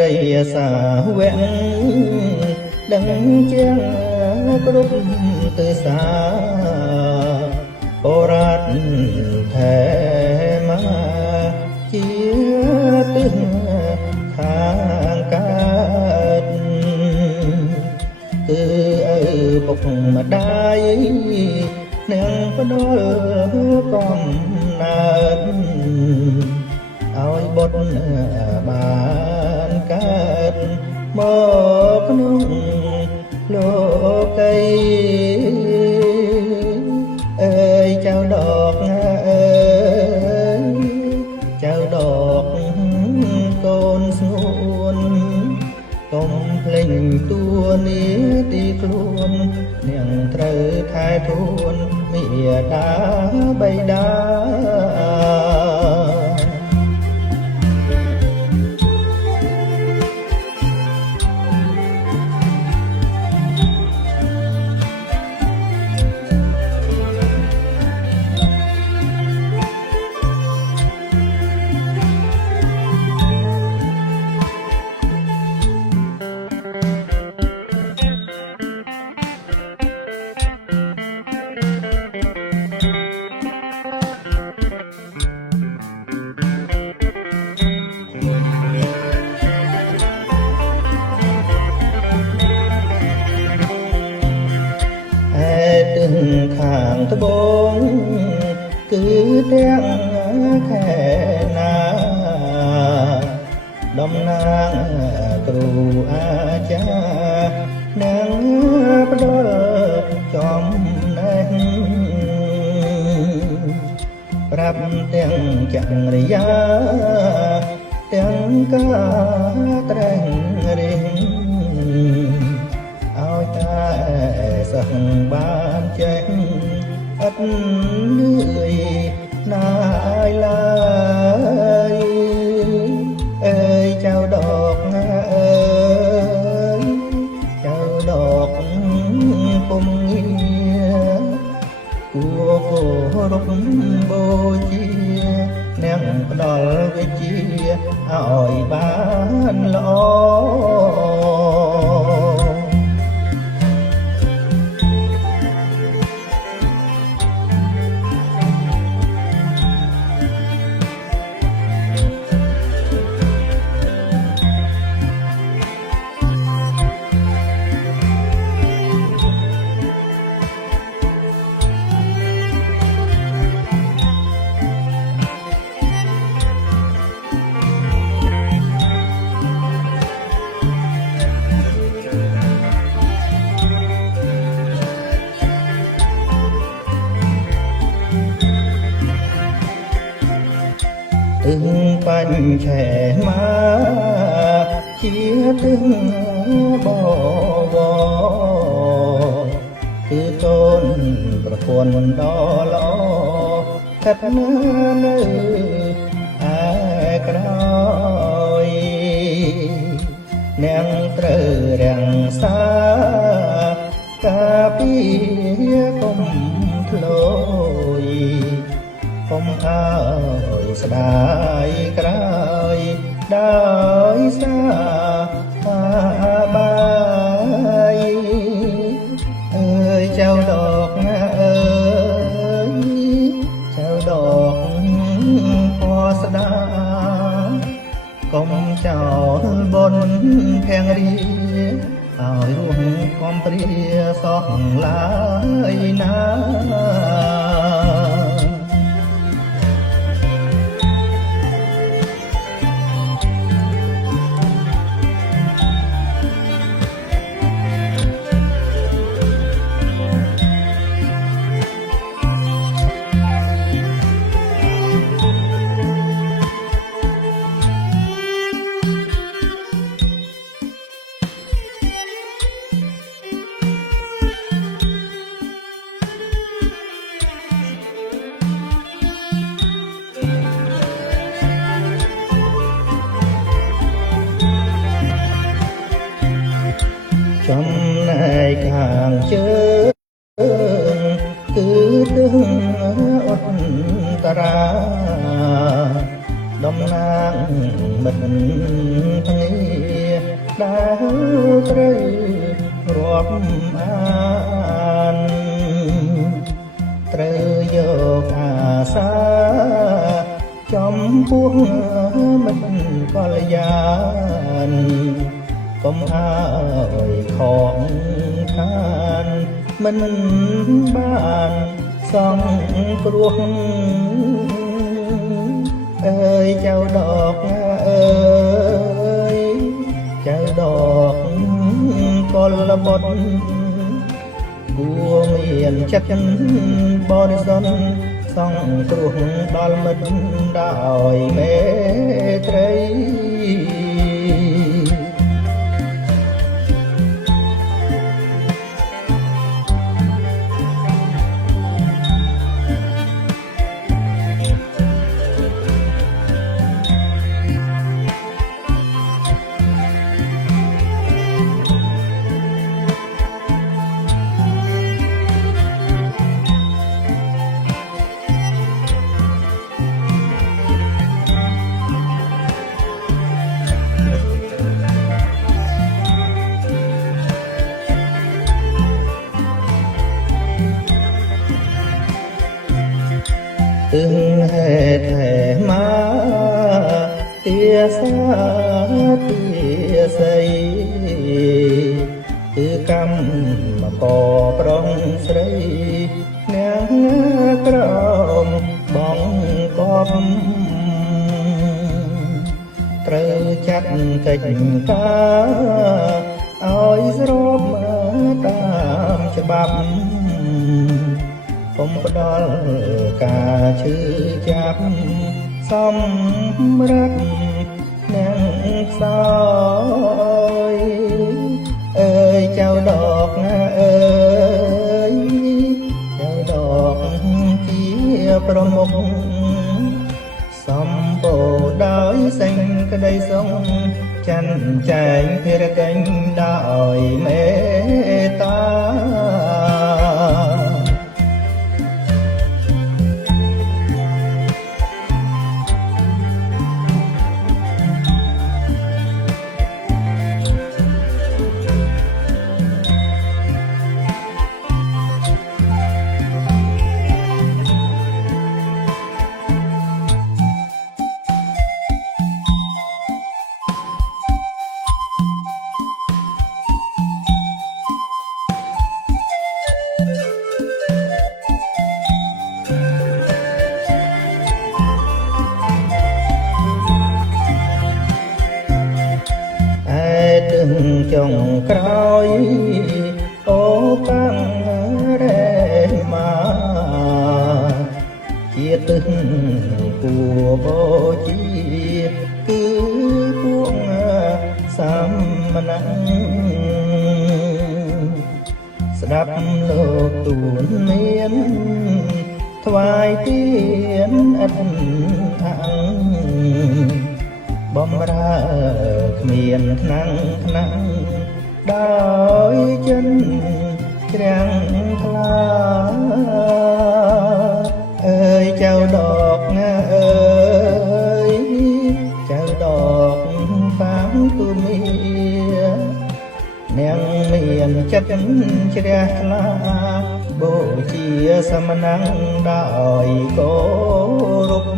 រិយសាវៈដឹងជាងគ្រប់ទិសាបរតថេមាជាទិសខាងកើតគឺឪពុកម្ដាយនឹងផ្ដល់កំណើតឲ្យបុត្របានកើតមកក្នុងលោកីអើយចៅដកអើយចៅដកកូនស្ងួនកុំភ្លេចតួនាទីខ្លួននាងត្រូវថែទួនមេដាបៃតាខាងត្បូងគឺទាំងខែណាតំណាងគ្រូអាចារ្យនឹងផ្ដល់ចំណេះប្រាប់ទាំងចង្រិយាទាំងការត្រេះរិះឲ្យតែសឹងបានចេះអត់លឿយណាយឡើយអើយចៅដកអើយចៅដកពុំងារគួរគោរពបូជាអ្នកផ្ដល់វិជ្ជាឲ្យបានល្អទឹងបញ្ឆេមាជាទឹងបវរគឺកូនប្រពន្ធដ៏ល្អកាត់នៅឯក្រោយនាងត្រូវរាំងសាការពារកុំធ្លយកុំឲ្យស្ដាយក្រោយដោយសារបាយអើយចៅដកណាអើយចៅដកពណ៌ស្ដាកុំចោលបុណ្យភាំងរីឲ្យរួមកំព្រាសោះឡើយណាចំណែកខាងជើងគឺទឹងអុតតារា តំណាងមិត្តភ្ងាដើរត្រូវរាប់អានត្រូវយកអាសាចំពោះមិត្តកល្យានកុំឲ្យខកខានមិនបានសង្គ្រោះអើយចៅដកអើយចៅដកកលបុត្រគួរមានចិត្តបរិសុទ្ធសង្គ្រោះដល់មិត្តដោយមេត្រី từng hệ thể má tia xa tia xây từ căm mà có prong sấy nắng crom bóng com trời chặt tình ta ôi rộp tam chậpผมก็ดอลกาชื่อจับสมรักนั่งซอยเอ้ยเจ้าดอกนะเอ้ยเจ้าดอกเจียประมกสมโปด้อยเส้นก็ได้ทรงจันใจเพียรกันได้เมตตา จงกรอยโอปังเรมาเกียรตึงปัวโบจีคือพวงสามมนังสดับโลกตูนเมียนถวายเทียนอันอังบอมราเขมียนขนังขนังดอยจันเกรียงคลาเอ้ยเจ้าดอกนะเอ้ยเจ้าดอกฟ้างตัวเมียแนงเมียนจัดเกรียงคลาโบเชียสมนังดอยโกรุก